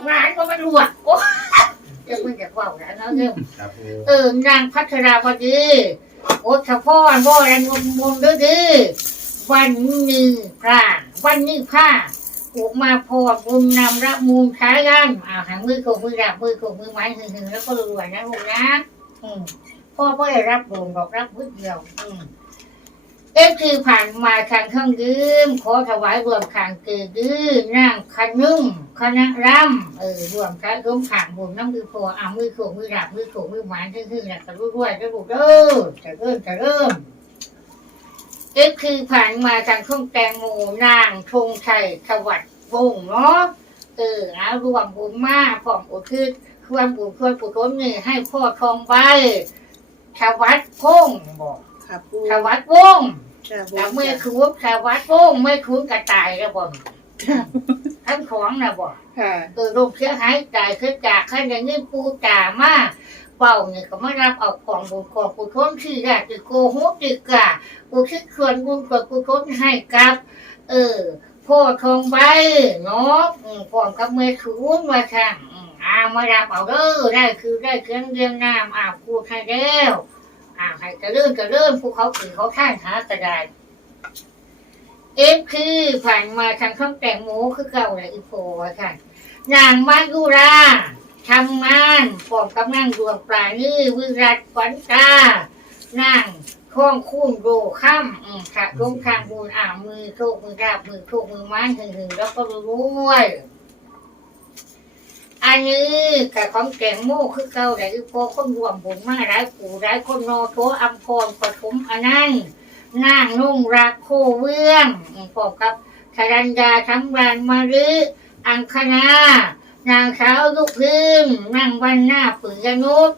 กหลานก็มันรวดโอ้เดี๋ยวมึงจะว่าหลานเนาะเรื่องครับปูเออนางพัทราพอดีโอ้ชะพ่อบ่แรงมุมด้วยดีวันนี้พระวันนี้พระออกมาพอบุญนำระมูลช้ายังอ่าหางมือโขกมือดับมือโขกมือไม้หึงหึงแล้วก็รวยนะลูกนะ อืมพ่อไม่ได้รับรวมบอกรับมือเดียว อืม เอฟคือผ่านมาทางข้างยืมขอถวายรวมขางเกิดดื้อนั่งคันนุ่มคณะรำเออรวมพระร่วมขางบุญน้ำมือโผอ่ามือโขกมือดับมือโขกมือไม้หึงหึงแล้วก็รวยๆแล้วลูกเด้อจะเริ่มจะเริ่มเอ็กคือผ่านมาทางช่องแตงโมนางธงชัยสวัสดิ์วงเนาะเออเอารวมบุญมาพร้อมอุทิศควรบุญควรปุถมนี่ให้พ่อทองใบชวัดพงบอก ค่ะปูชวัดวงศ์ค่ะปูแต่เมื่อคืนชวัดวงศ์ไม่คืนกระต่ายแล้วบอกทั้งของนะบอกค่ะเออลงเสียหายใจคือจากขั้นอย่างนี้ปูจ่ามาเป่าเนี่ยก็ไม่รับเอาของบุญของปุถมที่แรกติโกหกติกากูคิดควรบุญกว่ากูทดให้กับ เออพ่อทองใบเนาะอืมพร้อมกับเมื่อคืนมาค่ะอืมอ่ามารับเอาเด้อได้คือได้เครื่องเรียงน้ำอ่าพูดให้แล้ว อ่าให้กระเริ่มกระเริ่มภูเขาขือเขาท่านหากระไดเอฟคือผ่านมาทางข้างแต่งหมูคือเก่าเลยอีโฟว่าค่ะนางมายุราทำงานพร้อมกับนั่งดวงปลานี่วิรัตขวัญตานั่งข้องคุ้นโรข้ามอืมค่ะลงทางบุญอ่ามือโชคมือราบมือโชคมือไม้หึงหึงแล้วก็รวย อันนี้กับของแกงโม่คือเก่าแต่อีพอคนรวมบุญมาหลายปู่หลายคนโนโทอัมพรปฐมอนันต์นางนุ่งรักโคเวียงอืมพร้อมกับชรัญญาทั้งรานมารือังคณานางสาวลูกพึ่งนางวันหน้าปืยนุษ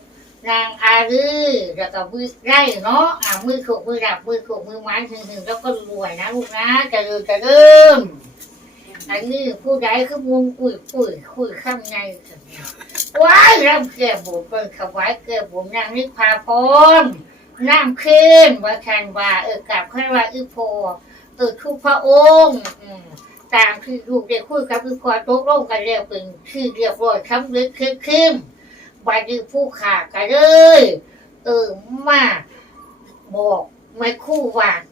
นางอาลือแล้วก็มือไร่เนาะอ่ามือโขกมือดับมือโขกมือไม้ถึงถึงๆแล้วก็รวยนะลูกนะจะเริ่มจะเริ่ม อันนี้ผู้ใดคือมุงคุยคุยคุยข้างในว้ายรำเกลียบุญเป็นขวายเกลียบุญนางนิพาพรน้ำขึ้นว่าแคนว่าเออกลับขึ้นว่าอึโพเออทุกพระองค์ตามที่ลูกได้คุยกับอึพอตกลงกันเรียบเป็นที่เรียบร้อยคำเล็กขึ้นบัดนี้ผู้ขากันเลย เออมาบอกไม่คู่ว่าอืม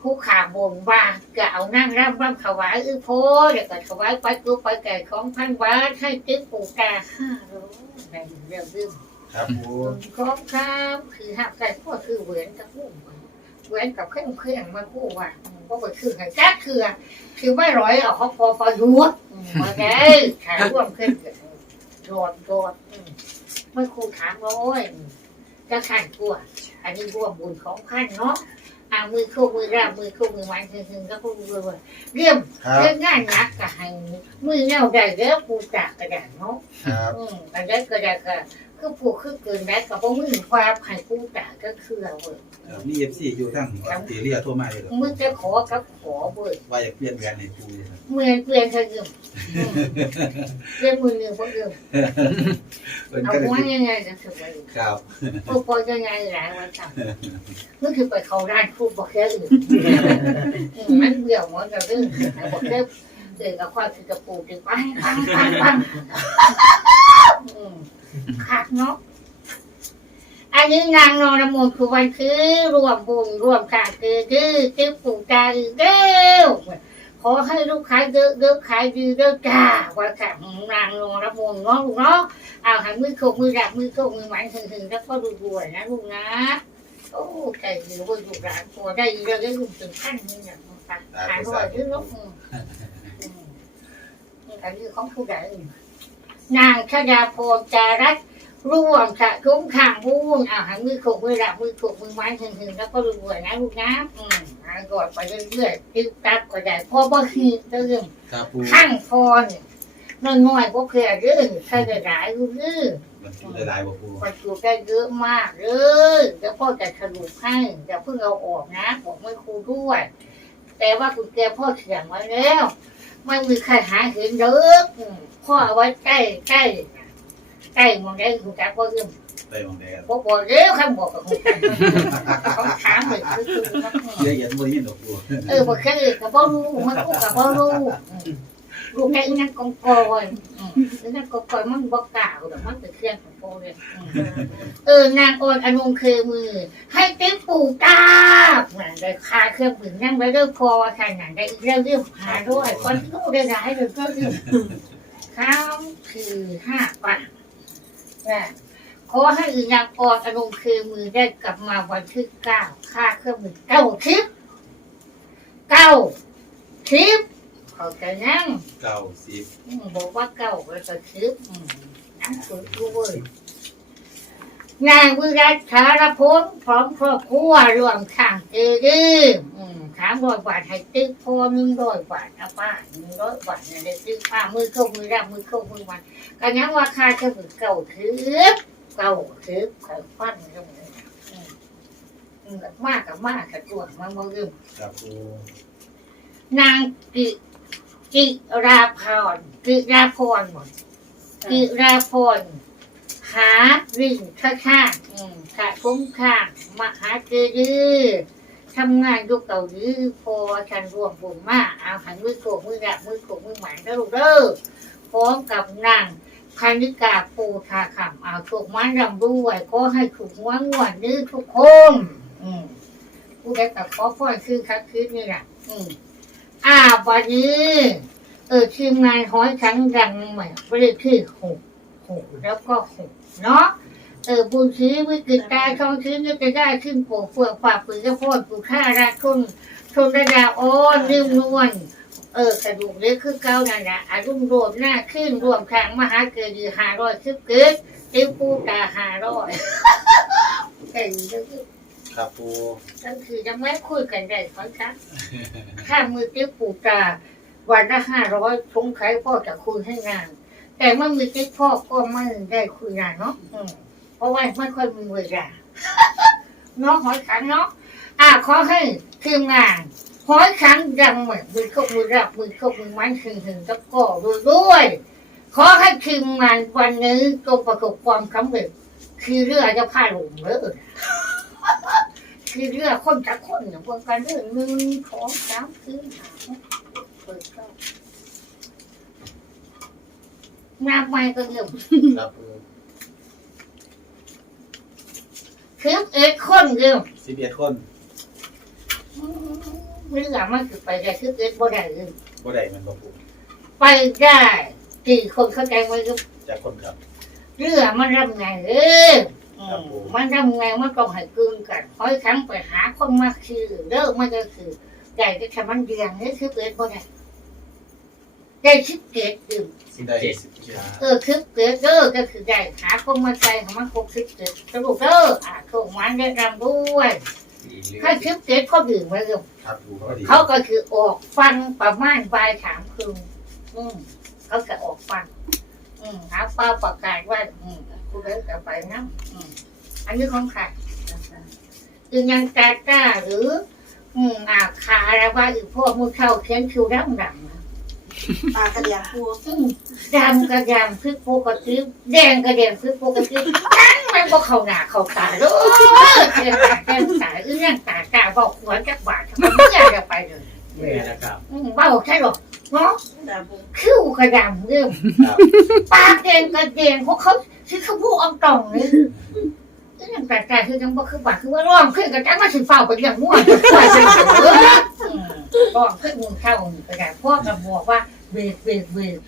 ผู้ข่าบนว่าจะเอานั่งร่ำร่ำถวายอือโพเดี๋ยวก็ถวายไปกูไปแก่ของพันบาทให้ติ๊กปู่กาห้าร้อยในเรื่องดื้อครับปูของครับคือหักใจพ่อคือเหมือนกับผู้เหมือนกับเครื่องเครื่องมาคู่ว่าเพราะว่าคือไงแจ๊คือ คือไม่ร้อยเอาเขาพอพอยุดมาได้ขายร่วมขึ้นโดดโดดอืมเมื่อครูถามว่าโอ้ยจะขันกลัวอันนี้ร่วมบุญของพันเนาะ อ่ามือคู่มือราบมือคู่มือไม้ถึงๆก็พูดรวยๆเรียมครับเรื่องงานหนักกะให้มือเน่าได้แล้วปูจากกระดาษเนาะครับอืมอันนั้นกระดาษก็ คือผูกคือเกินได้กับว่ามือความให้ปูจากก็คือเว้ยครับมีเอฟซีอยู่ทั้งออสเตรเลียทั่วมาเลยครับมือจะขอกับขอเว้ยว่าอยากเปลี่ยนแหวนให้ปูเลยครับเหมือนเปลี่ยนเธอยืมอืมเรื่องมือหนึ่งพวกยืมเพิ่นเอาก็เลยไว้ยังไงจะถึงไปครับพวกพอยังไงหลายวันจังนึกคือไปเขาร้านคู่บอกแค่อื่นอืมมันเบี่ยวหมดกับเรื่องบอกแค่เด็กกับความคือกระปูติปังปังปังปังอืม ขาดเนาะอันนี้นางนรมนคือวันคือรวมบุญรวมขาดคือคือคือปู่ตาอีกเด้วขอให้ลูกค้าเยอะเยอะขายดีเด้อจ้าว่าค่ะนางนรมนเนาะลูกเนาะเอาให้มือโขกมือดับมือโขกมือหมันถึงๆแล้วก็ดูรวยนะลูกนะโอ้ใจดีเว่าอยู่ร้านตัวได้เยอะได้ลุงถึงขั้นนี้เนี่ยมันตัดขายว่าที่ลบอืมอืมนี่อันนี้ของผู้ใด นางชดาพรจารัตน์ร่วมสะทุ่มข้างบุ้งอาหารมือขกมือหลับมือขกมือไม้ถึงถึงๆแล้วก็รวยๆนะลูกนะอืมอ่านก่อนไปเรื่อยๆติ๊กตักก็ได้พอบ่ฮีเรื่องครับปูข้างพอเนี่ยน้อยๆก็เพื่อเรื่องใครจะได้รู้เรื่องมันจุได้หลายบ่ปูมันจูได้เยอะมากเลยเดี๋ยวพ่อจะสรุปให้อย่าเพิ่งเอาออกนะบอกไม่ครูด้วย แต่ว่าคุณแกพ่อเขียนไว้แล้วไม่มีใครหาเห็นเด้ออืม พ่อไว้ใกล้ใกล้ใกล้มองได้คุณจักพ่อยืมไปมองใดครับพ่อบอเร็วข้างบอกกับคุณจักเขาถามเลยคือคือะละเอียดบ่ได้ยินดอกปูเออบอกแค่เอกกับพ่อรู้มันกูกับพ่อรู้ลูกแค่นั่นกองกอยนั่นกองกอยมันบอกกล่าวแต่มันเป็นเครื่องของโปเลยเออนางโอนอนุงคือมือ ให้เติ๊กปู่ตาบเหมือนได้คาเครื่องบินนั่งไปเรื่องพอขนาดได้อีกเรื่องเรื่องหาด้วยคนที่เขาได้ร้ายเลยก็เรื่อ งข้ามคือห้าบาทนะขอให้อีนางออนอนุงคือมือได้กลับมาวันที่เก้าค่าเครื่องบินเก้าทิปเก้าทิปเขาจะนั่งเก้าสิบอืมบอกว่าเก้าแล้วก็ทิปอืมนั่งคุยด้วยนางวิรัตชารพลพร้อมครอบครัวรวมข้างเจดีย์อืม ถามร้อยบาทให้ติ๊กพอหนึ่งร้อยบาทเอาป้าหนึ่งร้อยบาทเนี่ยได้ติ๊กป้ามือเข้ามือรับมือเข้ามือมันก็ยังว่าค่าเครื่องบินเก้าทิปเก้าทิปคอยฟันเหมือนกันอืมากกับมากกับตัวมันบ่ยืมครับปูนางกิกิราพรกิราพรหมดกิราพรหาริ่งข้าข้างอืมขาคุ้มข้างมหาเจดีย์ ทำงานยุคเกาหลีพอฉันรวมบุญมากเอาหันมือโขกมือดับมือโขกมือหมันแล้วลูกเด้อพร้อมกับนางพันิกาปูทาคำเอาถูกมันรำด้วยก็ให้ถูกหัวงวดนี้ทุกคนอืมผู้ใดกับขอพ่อคือคักคืนนี่แหละอืมอ่าวันนี้เออทีมงานห้อยครั้งดังใหม่เรียกที่หกหกแล้วก็หกเนาะ เออบุญชีวิกฤตตาทองชีนี่จะได้ขึ้นโปกเฟือกฝากปืนกระโพดปูค่ารักทุนทุนระดาอ้อนริมนวลเออกระดูกเล็กคือเก้านั่นแหละอารุ่มรวมหน้าขึ้นรวมทางมหาเกิดีห้าร้อยสิบเกิดติ้วปูตาห้าร้อยเก่งจังครับปูก็คือยังไม่คุยกันได้ขอครับถ้ามือติ๊กปูตาวันละห้าร้อยสงไขพ่อจะคุยให้นาน แต่เมื่อมือติ๊กพ่อก็ไม่ได้คุยนานเนาะอืม เพราะว่าไม่ค่อยมีเวลาเนาะหอยขันเนาะอ่าขอให้ทีมงานหอยขันดังเหมือนมือเข้ามือรับมือเข้ามือไม้ถึงถึงตะก่อด้วยด้วย ขอให้ทีมงานวันนี้จงประสบความสำเร็จคือเรือจะพาหลงเลยคือเรือคนจากคนอย่างพวกกันเรื่องหนึ่งสองสามสี่ห้าหกเปิดเข้าไม่ก็เยี่ยบ ปูคือเอ็ดคนเยี่ยมสิบเอ็ดคนเรือมันคือไปได้คือเอ็ดบ่ได้เยี่ยมบ่ได้แมันบ่ปูไปได้กี่คนเข้าใจไหมครับจากคนครับเรือมันรำไงเอออืมมันรำไงมันต้องให้กลืนกันห้อยครั้งไปหาคนมาคือเลิกมันก็คือใหญ่ก็ทำมันเดียงนี่คือเอ็ดบ่ได้ ได้ชิดเกตดื่มสิได้สิบห้าเออคึกเกิดเด้อก็คือได้หาคนมาใจของมันครบคึกเกิดสรุปเด้ออ่าถูกมันได้รำด้วยถ้าคึกเกิดเขาดื่มไว้เลยครับปูพอดีเขาก็คือออกฟังประมาณบ่ายสามคืนอืมเขาจะออกฟังอืมหาเป้าประกาศว่า อืมกูเลิกจะไปนะอืมอันนี้ของใครอีกอยังกาก้าหรือ อืมอ่าขาอะไรว่าอีกพวกมือเข้าเขียนคิวดำดำนะ ปลากระเดียงปูอืมดำกระดำคือปกติแดงกระแดงคือปกตินั่นมันก็เข้าหน้าเข้าตาเลยแดงตาแดงตาเอื้องตาตาบอกหัวจักบาททำไมไม่อยากจะไปเลยแม่นะครับอืมว่าบอกใช่หรอกเนาะดาปูคิ้วกระดำเรื่องครับปากแดงกระแดงพวกเขาคือเขาพูดอมตองเลย เอื้องตาตาคือจังบอกคือบาคือว่าร้องขึ้นกระจังมาสิเฝ้าไปเรื่องง่วงควายเป็นเอออืมร้องขึ้นมือเข้ากระดาษพ่อกับบอกว่าเบรกเบรกเบรก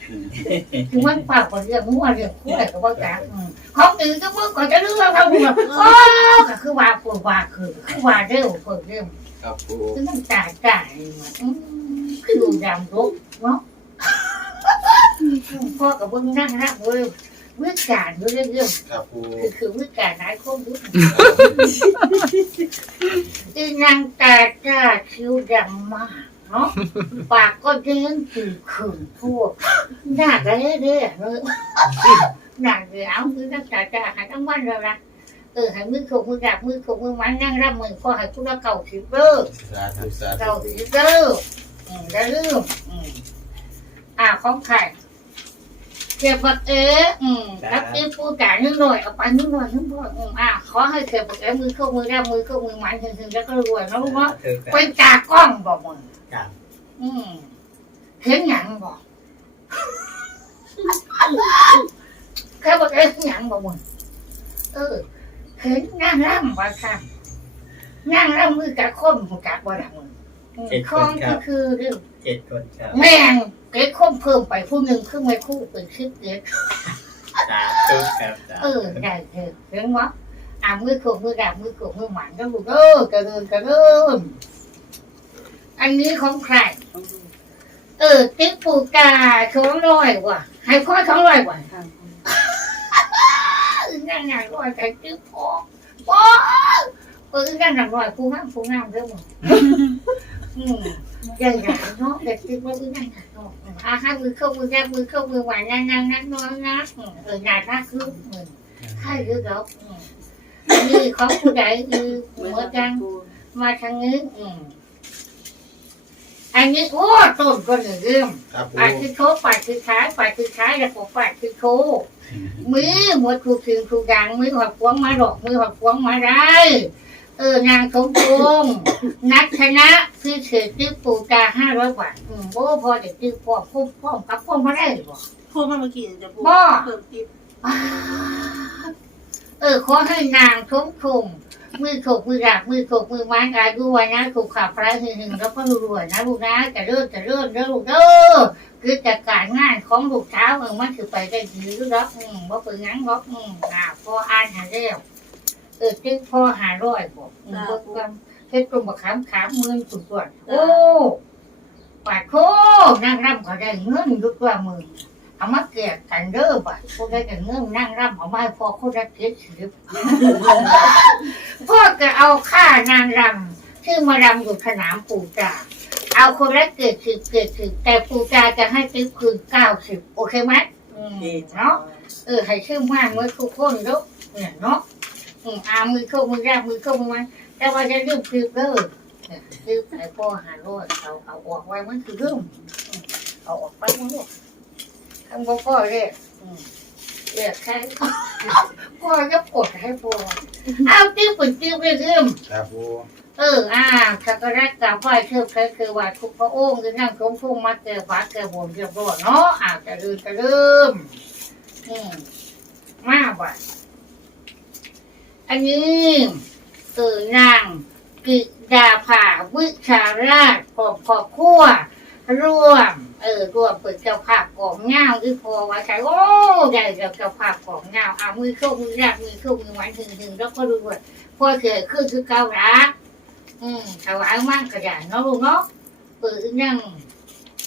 ถึงมันปากกว่าเรื่องมั่วเรื่องคู่อะไรก็ว่าจักอืมของอื่นก็เมื่อก่อนจะเรื่องเราหัวโอ้ก็คือว่าปวดว่าคือคือว่าเร็วเปิดเรื่องครับปูคือต้องจ่ายจ่ายอืมคือดูดำรกเนาะอืมพ่อกับเบิ้งนั่งนะเว้ย วิการเรื่องเรื่องครับปูคือคือวิการนายคมยุทธอีนางตาจ้าคิ้วดำมากเนาะปากก็เด้งตื่นขืนพวกหน้าก็เด้เด้เลยหนังเดี๋ยวคือนักจ่าจ่าหาทั้งวันแล้วนะเออให้มือขกมือดับมือขกมือมันนั่งรับมือพอให้คุณเก่าสิบเด้อสาธุสาเก่าธุสิบเด้ออืมอย่าลืมอืมอ่าของใคร เก็บบักเอ๋อืมรับตีปูจ่านิดหน่อยเอาไปนิดหน่อยนิดหน่อยอืมอ่าขอให้เก็บบักเอ๋มือเข้ามือรับมือเข้ามือมันถึงๆแล้วก็รวยนะลูกเนาะไปเป็นจากกล้องบอกมึงครับอืมเห็นหยังบอกแค่บอกเอ้ยหยังบอกมึงเออเห็นนั่งร่ำว่าค่ะนั่งร่ำมือกับคนหูจักบ่ดังมึงคล้องก็คือเรื่อง เจ็ดคนครับแม่งเกิดคนเพิ่มไปผู้หนึ่งขึ้นไม่คู่เป็นชิปเกิดสาธุครับสาเอธุอได้เถอะเรื่องวะอ่ามือโขกมือดาบมือโขกมือหมันก็ลูกเออกระเดินกระเดินอันนี้ของใคร เออติ๊กปูกาสองร้อยว่ะให้พ่อสองร้อยว่ะเออนั่นน่ะร้อยแต่ติ๊กพ่อพ่อเออนั่นน่ะร้อยผู้งามผู้งามเรื่องมึงอืม ใหญ่ใหญ่เนาะเด็กติ๊กว่าอือนั่นน่ะเนาะอาห้ามือเข้ามือแรกมือเข้ามือหวานนั่งนั่งนั่งน้อยนะเออหนาท่าคือใช่หรือเปล่าอืมนี่ของผู้ใดคือเหมือนกันมาทางนี้อืมอันนี้โอ้ต้นก็หนึ่งเรื่องครับปูปาดคือโชว์ปาดคือท้ายปาดคือท้ายแล้วก็ปาดคือโชว์มือหมดถูกถึงถูกดังมือหักพวงมาดอกมือหักพวงมาได้ เออนางสมพงษ์นักชนะคือเฉยตื้อปูกาห้าร้อยบาทอืมโอ้พอเด็กตื้อพอพุ่มพ่อมกับพ่อมมาได้หรือเปล่าพูดมาเมื่อกี้จะพูดบ่เพิ่มติ๊บเออขอให้นางสมพงษ์มือโขกมือดักมือโขกมือไม้อายุวันะถูกขับพระหนึ่งหนึ่งแล้วก็รวยนะลูกนะจะเริ่มจะเริ่มเด้อลูกเด้อคือจัดการงานของลูกเช้าเออมันคือไปได้ดีหรือหรอกอืมบ่เป็นหยังหรอกอืมอ่าพออ่านหาแล้ว ออจึงพอหาร้อยบอกอืมเบิกความเฮ็ดกลมบักขามขามมือสุดส่วนโอ้ปาดโคนั่งร่ำเขาได้เงินอยุกว่ามือเอามาเกลียดกันเด้อบ่พวกได้กันเงินนั่งร่ำเอามาให้พอคนละเจ็ดสิบพ่อจะเอาค่านางรำที่มารำอยู่สนามปู่จาเอาคนละเกิดสิบเกิดสิบแต่ปู่จาจะให้ติ๊บคืนเก้าสิบโอเคไหมอืมเนาะเออให้ชื่อมากเมื่อทุกคนลูกเนี่ยเนาะ อืมอามือเข้ามือแรกมือเข้ามือมันแต่ว่าจะลืมคือเด้อเนี่ยคือไอ้พ่อหาโรดเอาเอาออกไว้มันคือลืมอืมเอาออกไปมันลูกทั้งพ่อพ่อเรียกอืมเรียกใครพ่อจะกดให้พ่อเอาติ้วปุ่นติ้วไปเรื่มครับปูเออ อ่าสักการะกราบไหว้เทิดเคยคือว่าทุกพระองค์คือนั่งสมพุ่งมาเกิดฟ้าเกิดบนเรียบร้อยเนาะอ่าจะลืมจะลืมอืมมาบ่ะ อันนี้เออนางกิดาภาวิชาราชขอบขอบครัวร่วม เออร่วมเปิดเจ้าภาพกองเงาที่พอไว้ใช้โอ้ใหญ่เจ้าภาพกองเงาเอามือเข้ามือแรกมือเข้ามือหวานถึงถึงแล้วก็ดูว่าพ่อเกิดขึ้นคือเก่ารักอืมถวายมั่งกระดานเนาะลูกเนาะปืนนั่ง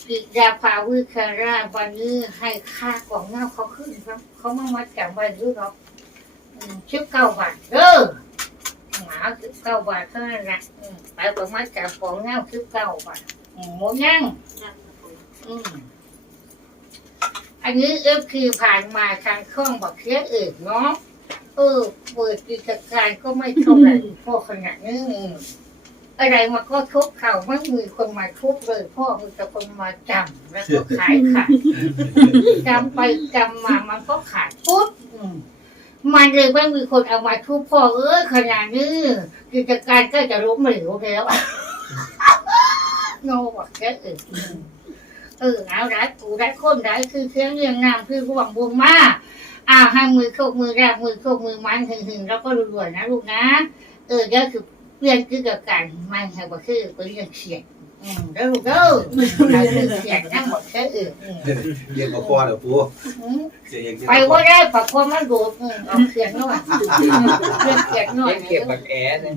กิจาภาวิคาราชวันนี้ให้ค่ากองเงาเขาขึ้นครับเขามาวัดจำไว้รู้หรอกอืม ชิบเก้าบาทเด้อหมาชิบเก้าบาทเท่านั้นแหละอืมไปประมาณจับกล่องเงาชิบเก้าบาทอืมหมูย่างอืมอันนี้เอฟคือผ่านมาทางช่องบักเสียเอกเนาะเออเปิดกิจการก็ไม่เท่าไหร่พ่อขนาดนี้อืมอะไรมาก็ทุบเข่าไม่มีคนมาทุบเลยพ่อมีแต่คนมาจำแล้วก็ขายขาดจำไปจำมามันก็ขาดปุ๊บอื มันเลยไม่มีคนเอามาทุบพ่อเออขนาดนี้กิจการก็จะล้มเหลวแล้วโนบอกแค่เออเออเอาได้กูได้คนได้คือเสียงเรียงนามคือร่วงบุญมากอ้าวให้มือโคกมือแรกมือโคกมือมันหึงหึงแล้วก็รวยๆนะลูกนะ เออเดี๋ยวคือเปลี่ยนคือกับกันมันให้บ่คือเป็นเรื่องเขียน อืมแล้วลูกเด้อเราคือเขียนนั่งหมดแค่เอออืมเรียกมาพ่อเดี๋ยวปูอืมเสียงไปว่าได้ปากความมันโดดอืมเอาเขียนหน่อยเขียนเขียนหน่อยเก็บบักแอเลย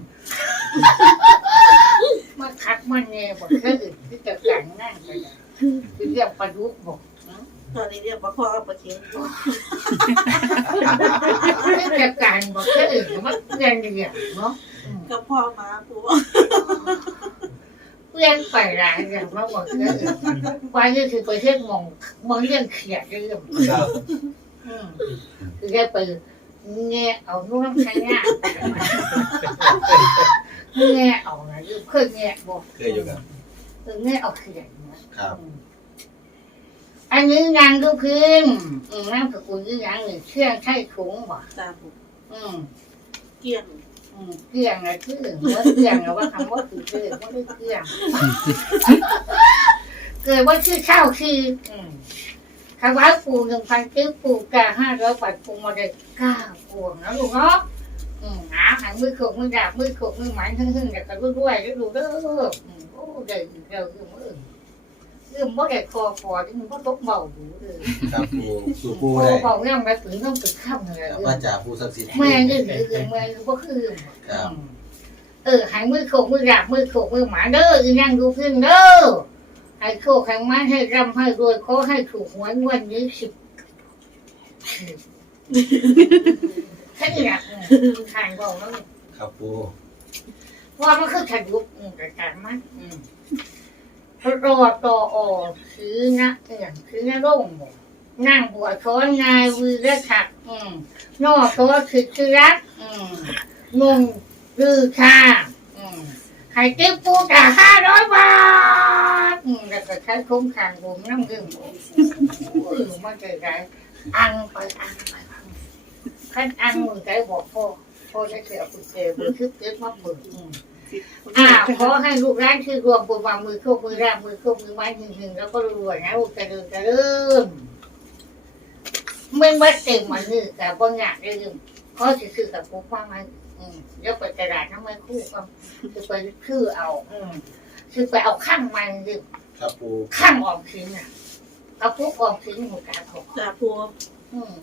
มาคัดมันเนี่ยบ่แค่อื่นคือกับกันนั่งไปเลยคือเรียกปลาดุกบอกตอนนี้เรียกว่าพ่อกับปะเคียงคือกับกันบอกแค่อื่นมันเรียนเรียนเนาะกับพ่อมาปู เปลี่ยนไปหลายอย่างมาบอกเรื่องว่านี่คือไปเที่ยวมองมองเรื่องเขียดเรื่องครับอืมคือได้ไปแง่เอานุ่มข้างหน้าแง่เอานะคือเพื่อแง่บอกเคยอยู่ครับคือแง่เอาเขียดนะครับ อันนี้งานางก็พื้นอืมนั่งสกุลยี่ยังหนึ่งเชื่อใช่ถุงบ่ตาอืมเกี้ยง เกลี้ยงอะชื่อว่าเกลี้ยงอะว่าคำว่าคือเกลี้ยงว่าได้เกลี้ยงเกิดว่าชื่อเช่าคืออืมถวาปูหนึ่งพันชิ้นปู่แก่ห้าร้อยบาทปูมาได้เก้าพวงนะลูกเนาะอืมหาหางมือขกมือดาบมือขกมือหมันหึ่งหึ่งแต่ก็ด้วยๆแล้วดูเด้อโอ้เดี๋ยวเดี๋ยวยืมมือ ยืมบ่ได้คอคอที่มันก็ตกเบาดูเลยครับปูสู่คปูอได้เบาเนี่ยมันถึงต้องตึกข้ามเลยครับว่าจ่าปูศักดิ์สิทธิ์แม่ยืมหรือแม่ยืมก็คือครับเออหายมือโขกมือดาบมือโขกมือหมาเด้ออีนั่งดูพึ่งเด้อให้โชคให้มันให้ร่ำให้รวยขอให้ถูกหวยงวดนี้สิบแค่นี้แหละทานบอกแล้วครับปูว่ามันคือขัดยุบอืมแต่การมันอืม รอต่ออคือนะเอี่ยคือนะร่งบ่นั่งบัวช้อนนายวีระถักอืมนอกตัวคือคือรักอืมนุ่งรือชาอืมไข่ติ๊บปูจ่าห้าร้อยบาทอืมแล้วก็ใช้คุ้มคางบุมน้ำดื่มอุ้ยมันจะได้อังไปอังไปอังขั้นอังมือใจบอกพ่อพ่อจะเสียปุเกบุญคือเกิดมาบุญอืม อ่าขอให้ลูกร้านคือรวมบุญวางมือโคกมือร่างมือโคกมือไม้หนึ่งหนึ่งแล้วก็รวยนะลูกจะเดินจะเริ่มไม่ว่าเต็มมันนี่แต่บางอย่างได้ลืมเพราะคือกับปุ๊บว่ามันอืมแล้วไปกระดาษน้ำมันคู่ก็คือไปคือเอา อืมคือไปเอาข้างมันลืมครับปูข้างออกทิ้งอะเอาปุ๊บออกทิ้งหมดการของจ่าปูอืม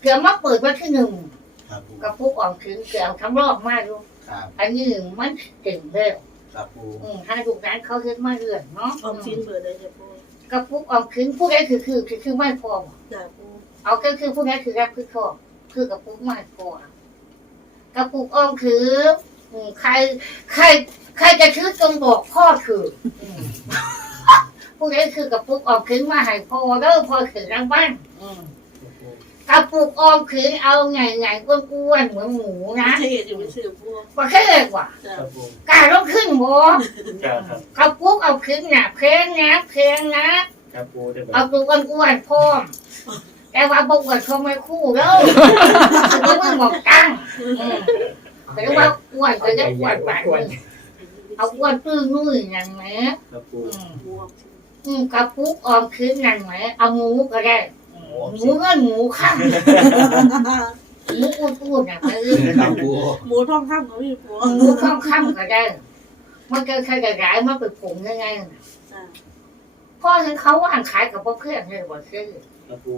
เกือบมาเปิดวันที่หนึ่งครับปูกับปุ๊บออกทิ้งเกือบทั้งรอบมาดู ครับอันนี้มันเก่งแล้วครับปูอืมถ้าลูกร้านเขาเฮ็ดมาเรื่อยเนาะออมชิ้นเบอร์ได้จ่าปูกระปุกออมคืนผู้ใดคือคือคือคือไม่พอจ่าปูเอาก็คือผู้ใดคือรับคือชอบคือกระปุกไม่พอกระปุกออมคือ อืมใคร ใคร ใครจะชื่อจงบอกพ่อคืออืมผู้ใดคือกระปุกออมคืนมาให้พ่อเด้อพ่อคือรางวัลอืม กระปุกออมคืนเอาไงไงอ้วนๆเหมือนหมูนะใช่จะไม่ซื้อปูว่าแค่กว่าจ่าครับปูผมกล้าลงขึ้นบ่ครับครับกระปุกเอาคืนน่ะเพลงนะเพลงนะ ครับปูได้แบบเอาตัวอ้วนๆพร้อมแต่ว่าบกวนเขาไม่คู่แล้วคือว่ามึงบอกตั้งอืมแต่ว่าอ้วนก็จะอ้วนแบบนึงเอาอ้วนตื้อนุ่ยนั่นไหมครับปูอืมปูอืมกระปุกออมคืนนั่นไหมเอาหมูก็ได้อืม หมูเงินหมูข้างหมูอ้วนๆน่ะไปเรื่อยครับปูหมูทองคำเขามีปูหมูข้างข้างก็ได้มันก็ใครจะร้ายมันเป็นผงยังไงน่ะจ่าพ่อเห็นเขาว่างขายกับพ่อเพื่อนเลยบอกซื้อครับปู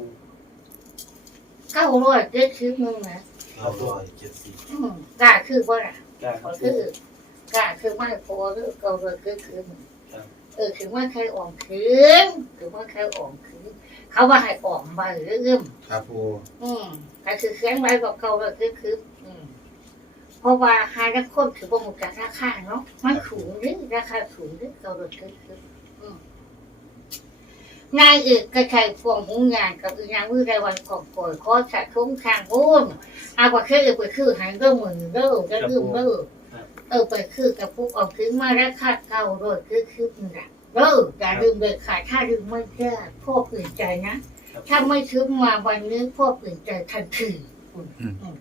เก้าร้อยเจ็ดสิบนึงนะครับร้อยเจ็ดสิบอืมกล้าคือว่าน่ะได้ครัก็บปูคือกล้าคือไม่พอหรือเก่าเลยคือคือเออถึงว่าใครอ่อมคืนถึงว่าใครอ่อมคืน เขาว่าให้อ่อมใบหรือเริ่มครับปูอืมแต่คือเขียนไว้บอกเก่าเลยคือคือ อืมเพราะว่าหานักคนถือว่ามุกจากราคาเนาะมันสูงนิดราคาสูงนิดเก่าเลยคือคืออืมนายเอกกระชัยพวงหูงานกับอีนางวิไรวันกอบก่อยขอสะทุ่มทางบุญเอาว่าแค่เออไปคือหายเริ่มมือเริ่มจะลืมเริ่มเออไปคือกับพวกออกถึงมาแล้วคาดเก่าโดยคือคือมันดัก เอออย่าลืมเด็ดขาดถ้าลืมไม่ได้พ่อเปลี่ยนใจนะ ถ้าไม่ชื้มาวันนี้พ่อเปลี่ยนใจทันทีอืมอืม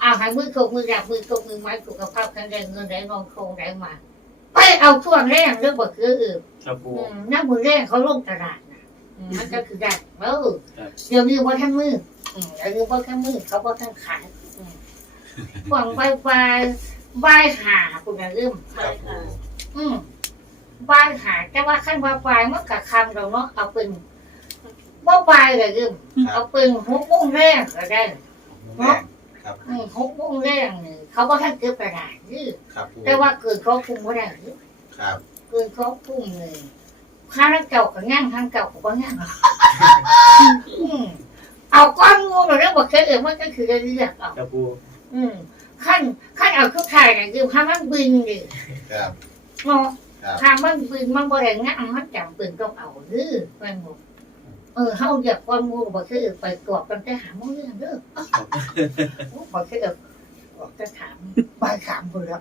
เอาหายมือโคกมือดับมือโคกมือไม้สุขภาพแข็งแรงเงินไหลนองโคงไหลมาไปเอาช่วงแรกเรื่องบ่คืออื่นครับปูอืมน้ามือแรกเขาลงตลาดนะอืมมันก็คือได้เออครับเดี๋ยวนี้ว่าท่านมืออืมเดี๋ยวนี้ว่าท่านมือเขาว่าท่านขายอืมหวังใบใบใบหาคุณนะเริ่มใช่ค่ะอืม บ้านหาแต่ว่าขั้นว่าปลายมันกับคำเราเนาะเอาเป็นว่าปลายเลยยืมเอาเป็นหกโมงแรกก็ได้แม่ครับอืมหกโมงแรกนี่เขาว่าท่านเกิดประหลาดยืมครับปูแต่ว่าเกิดเขาคุมไม่ได้ยืมครับเกิดเขาคุมเลยข้ารักเก่ากับง่างข้างเก่ากับว่าง่างอืมเอาก้อนงูเราเรียกว่าเคสเองมันก็คือเรียกเอาครับปูอืมขั้นขั้นเอาทุกทายเนี่ยยืมให้มันบินดิครับเนาะครับ ถ้ามันปืนมันบ่ได้งามมันจำปืนต้องเอาเด้อแม่นบ่เออเฮาอยากความรู้บ่คือไปตรวจกันแต่หาหมอเรื่องเด้อโอ้บ่คือบอกจะถามบ่ายถามพุ่นแล้ว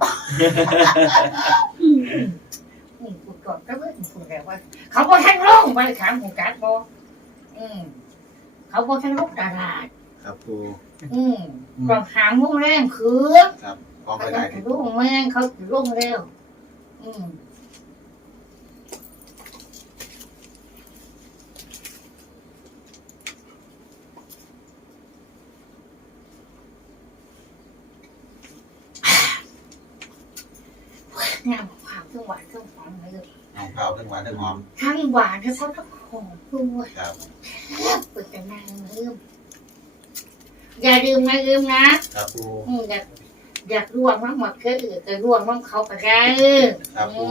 อืมกูก่อนก็เว้ยพุ่นแล้วว่า เขาบ่ทันลงบ่ายถามหูจักบ่อืมเขาบ่ทันลงตลาดครับปูอืมก็หาโมงแรงคืนครับพร้อมเขาไปได้จะลงแม่งเขาสิลงแล้วอืม งามความทั้งหวานทั้งหอมเลย น้องเปล่า ทั้งหวานทั้งหอมทั้งหวานทั้งเขาทั้งหอมด้วยครับเปิดแต่นางลืมอย่าลืมนะลืมนะครับปูอืมอยากอยากร่วมมั่งหมดก็อื่นก็ร่วมมั่งเขาก็ได้ครับอืปู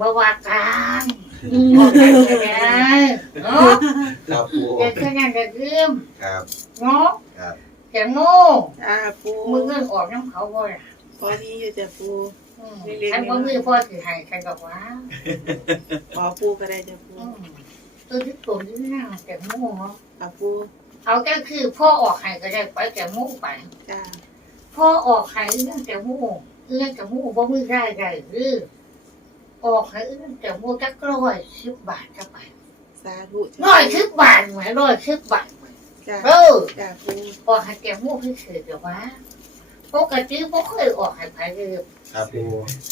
มบวาการบอกได้ก็ได้เนาะครับปูเด็กแค่นั้นก็ลืมครับเนาะครับแต่โง่จ้าปูมือเงินออกน้ำเขาบ่ล่ะ พอดีอยู่จ้ะปูอืม ฉันก็มือพ่อถือให้ฉันบอกว่าขอปูก็ได้จ้ะปูอืมตัวที่ตัวนี้น่าแต่โง่เนาะเอาปูเอาก็คือพ่อออกให้ก็ได้ไปแต่โง่ไปจ้าพ่อออกให้เรื่องแต่โม่เรื่องแต่โม่บ่มือได้ได้หรือออกให้เรื่องแต่โม่จักร้อยสิบบาทจะไปสาธุจ้ะร้อยสิบบาทเหมือนร้อยสิบบาทเหมือนจ้าเออจ้าปูออกให้แต่โม่คือเสือเดี๋ยวว่า ปกติบ่เคยออกให้ใครเลยครับปู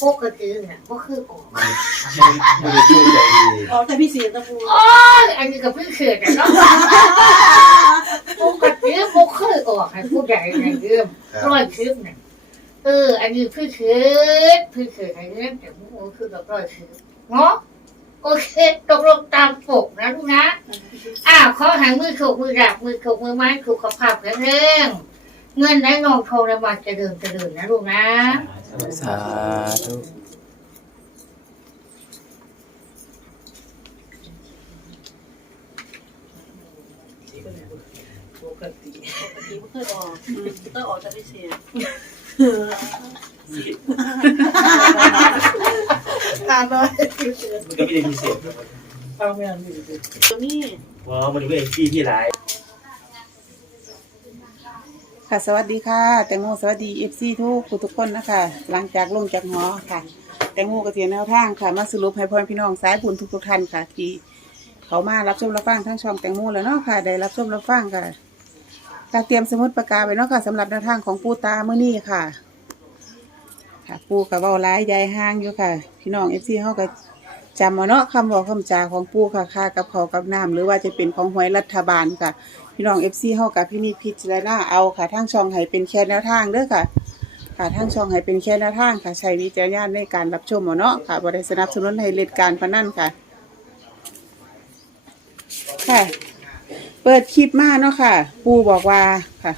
ปกติน่ะบ่เคยออกไม่ไม่ได้พูดใจดีออกแต่พี่เสียงนะปูโอ้ยอันนี้ก็เพิ่งเสือแต่เนาะปกติบ่เคยออกให้ผู้ใดในเรื่องครับร้อยสิบน่ะเออ อันนี้เพิ่งเสือเพิ่งเสือให้เรื่องแต่โม่คือแบบร้อยสิบเนาะโอเคตกลงตามปกนะลูกนะ อ้าวขอหางมือถูกมือดับมือถูกมือไม้ถูกกระพับแข็งแรง เงินได้นองทองระบาดจะเดินจะเดินนะลูกนะ สาธุปกติปกติไม่เคยออกอืมต้องออกแต่พี่เสียงตาน้อยมันก็ไม่ได้มีเสียงเอาไม่เอาอยู่ตัวนี้เพราะมันเป็นที่ที่ร้าย ค่ะ สวัสดีค่ะ แตงโมสวัสดีเอฟซีทุกผู้ทุกคนนะคะ หลังจากลงจากหอค่ะ แตงโมกระเทียนแนวทางค่ะ มาสรุปให้พ่อพี่น้องสายบุญทุกทุกท่านค่ะ ที่เขามารับชมรับฟังทั้งช่องแตงโมแล้วเนาะค่ะ ได้รับชมรับฟังค่ะค่ะเตรียมสมุดปากกาไว้เนาะค่ะสำหรับแนวทางของปูตาเมื่อนี้ค่ะ ค่ะปูกับเบาร้ายยายห้างอยู่ค่ะ พี่น้องเอฟซีเขาก็จำมาเนาะคำบอกคำจาของปูค่ะค่ากับเขากับน้ำหรือว่าจะเป็นของหวยรัฐบาลค่ะ พี่น้องเอฟซีเฮากับพี่นิดพิจารณาเอาค่ะทางช่องให้เป็นแค่แนวทางเด้อค่ะ ค่ะทางช่องให้เป็นแค่แนวทางค่ะใช้วิจารณญาณในการรับชมเอาเนาะค่ะบ่ได้สนับสนุนให้เล่นการพนันค่ะ ค่ะ เปิดคลิปมาเนาะค่ะ ปูบอกว่าค่ะ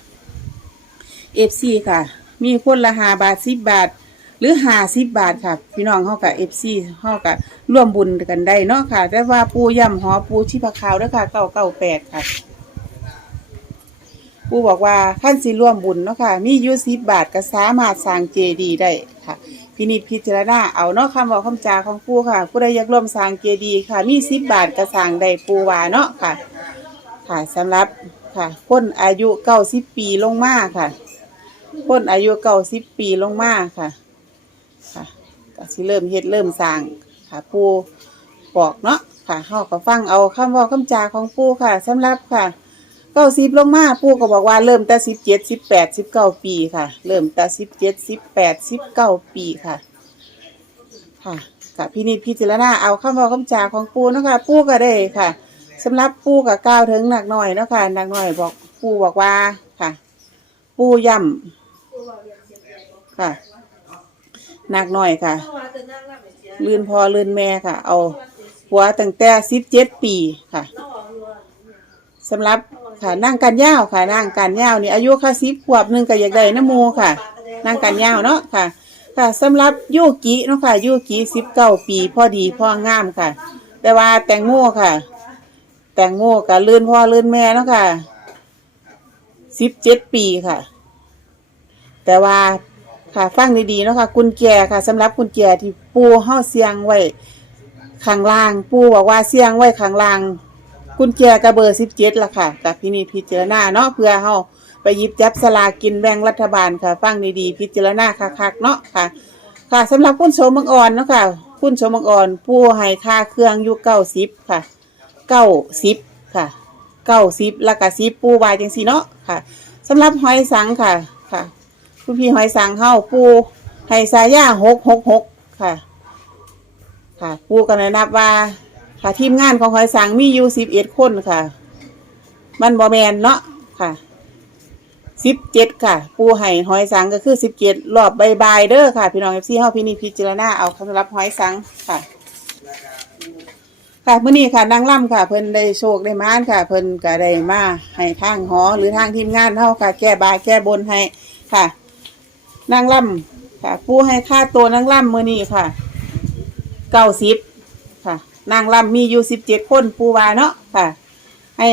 เอฟซีค่ะ มีคนละหาบาทสิบบาท หรือหาสิบบาทค่ะ พี่น้องเฮากับเอฟซีเฮากับร่วมบุญกันได้เนาะค่ะ แต่ว่าปูย่ำหอปูชีพะขาวเด้อค่ะเก้าเก้าแปดค่ะ ปูบอกว่าขั้นสิร่วมบุญเนาะค่ะ มียูสิบบาทก็สามารถสร้างเจดีย์ได้ค่ะพินิจพิจารณาเอาเนาะคำบอกคำจาของปูค่ะ ผู้ใดอยากร่วมสร้างเจดีย์ค่ะ มีสิบบาทก็สร้างได้ปูว่าเนาะค่ะ ค่ะสำหรับค่ะคนอายุเก้าสิบปีลงมาค่ะคนอายุเก้าสิบปีลงมาค่ะ ค่ะก็สิเริ่มเฮ็ดเริ่มสร้างค่ะปูบอกเนาะค่ะเฮาก็ฟังเอาคำบอกคำจาของปูค่ะสำหรับค่ะ เก้าสิบลงมาปู่ก็บอกว่าเริ่มแต่สิบเจ็ดสิบแปดสิบเก้าปีค่ะ เริ่มแต่สิบเจ็ดสิบแปดสิบเก้าปีค่ะ ค่ะกับพี่นิดพิจารณาเอาคำบอกคำจาของปู่นะคะปู่ก็ได้ค่ะสำหรับปู่กับก้าวถึงหนักหน่อยเนาะค่ะหนักหน่อยบอกปู่บอกว่าค่ะ ปู่ย่ำค่ะหนักหน่อยค่ะลื่นพอลื่นแม่ค่ะ เอาหัวตั้งแต่สิบเจ็ดปีค่ะสำหรับ ค่ะนั่งกันยาวค่ะนั่งกันยาวนี่อายุค่ะสิบขวบหนึ่งก็อยากได้น้ำมูค่ะนั่งกันยาวเนาะค่ะ ค่ะสำหรับยูกิเนาะค่ะยูกิสิบเก้าปีพอดีพ่องามค่ะ แต่ว่าแตงโมค่ะ แตงโมกับลื่นพ่อลื่นแม่เนาะค่ะสิบเจ็ดปีค่ะ แต่ว่าค่ะฟังดีๆเนาะค่ะ กุญแจค่ะสำหรับกุญแจที่ปูเฮาเสียงไว้ข้างล่าง ปูบอกว่าเสียงไว้ข้างล่าง กุญแจกระเบอร์สิบเจ็ดละค่ะกับพี่นี่พิจารณาเนาะเพื่อเฮาไปหยิบจับสลากินแบ่งรัฐบาลค่ะ ฟังดีๆพิจารณาคักๆเนาะค่ะ ค่ะสำหรับคุณโสมังอ่อนเนาะค่ะคุณโสมังอ่อน ผู้ให้ค่าเครื่องอยู่เก้าสิบค่ะเก้าสิบค่ะเก้าสิบแล้วก็สิบปูวายจังสีเนาะค่ะสำหรับหอยสังค่ะค่ะคุณพี่หอยสังเฮาปูให้สายาหกหกหกค่ะ ค่ะ ปูกันเลยนับว่า ค่ะทีมงานของหอยสังมีอยู่สิบเอ็ดคนค่ะ มันบอแมนเนาะค่ะสิบเจ็ดค่ะ ปูไห่หอยสังก็คือสิบเจ็ดรอบใบายเด้อค่ะ พี่น้องเอฟซีเฮาพี่นี่พิจารณาเอาสำหรับหอยสังค่ะ ค่ะเมื้อนี้ค่ะนางล่ำค่ะ เพิ่นได้โชคได้มานค่ะ เพิ่นก็ได้มาให้ทางหอหรือทางทีมงานเฮาค่ะ แก้บายแก้บนให้ค่ะนางล่ำค่ะ ปูให้ค่าตัวนางล่ำมื้อนี้ค่ะเก้าสิบ นางลำมีอยู่สิบเจ็ดคนปูวาเนาะค่ะ ให้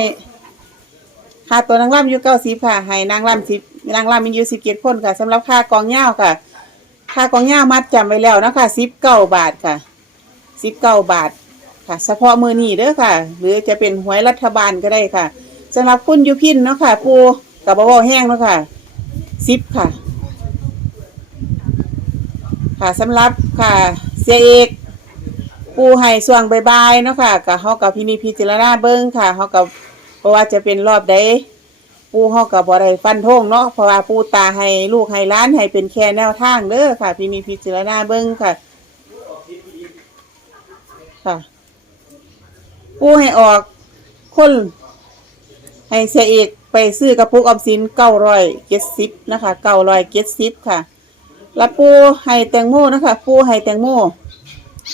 ค่าตัวนางลำอยู่เก้าสิบค่ะ ให้นางลำสิบนางลำมีอยู่สิบเจ็ดคนค่ะสำหรับค่ากองเหย้าค่ะ ค่ากองเหย้ามัดจำไว้แล้วนะคะสิบเก้าบาทค่ะสิบเก้าบาทค่ะ เฉพาะมือนี้เด้อค่ะ หรือจะเป็นหวยรัฐบาลก็ได้ค่ะสำหรับคุณยุพินเนาะค่ะ ปูกับบวแห้งเนาะค่ะซิปค่ะ ค่ะสำหรับค่ะเสียเอก ปูให้ส่วงบายๆเนาะค่ะกับเฮากับพินิจพิจารณาเบิ้งค่ะเฮากับเพราะว่าจะเป็นรอบใดปูเฮากับบ่ได้ฟันธงเนาะเพราะว่าปูตาให้ลูกให้ร้านให้เป็นแค่แนวทางเด้อค่ะ พินิจพิจารณาเบิ้งค่ะ ค่ะ ปูให้ออกคนให้เสียเอกไปซื้อกระปุกออมสินเก้าร้อยเจ็ดสิบนะคะเก้าร้อยเจ็ดสิบค่ะ แล้วปูให้แตงโมนะคะ ปูให้แตงโม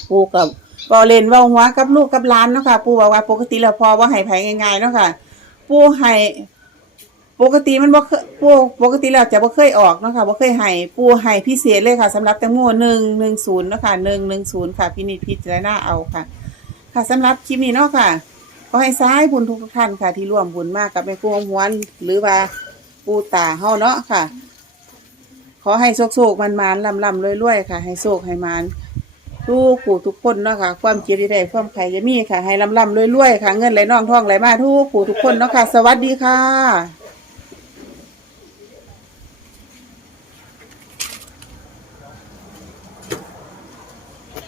ปูกับ บอเลนว่าหัวกับลูกกับล้านเนาะค่ะ ปูบอกว่าปกติแล้วพอว่าให้ไผง่ายๆเนาะค่ะ ปูให้ปกติมันบ่เคยปูปกติแล้วจะบ่เคยออกเนาะค่ะบ่เคยให้ปูให้พิเศษเลยค่ะสำหรับแตงโมหนึ่งหนึ่งศูนย์เนาะค่ะหนึ่งหนึ่งศูนย์ค่ะพินิจพิจารณาเอาค่ะ ค่ะสำหรับคลิปนี้เนาะค่ะขอให้ซ้ายบุญทุกท่านค่ะ ที่ร่วมบุญมากกับแม่ครูหวน หรือว่าปูตาเฮาเนาะค่ะ ขอให้โชคๆมันๆลำๆรวยๆค่ะ ให้โชคให้มัน ทุกผู้ทุกคนเนาะค่ะ ความเจ็บใดๆความไข่จะมีค่ะ ให้ลำลำรวยๆค่ะ เงินไหลน่องท่องไหลมาทุกผู้ทุกคนเนาะค่ะ สวัสดีค่ะ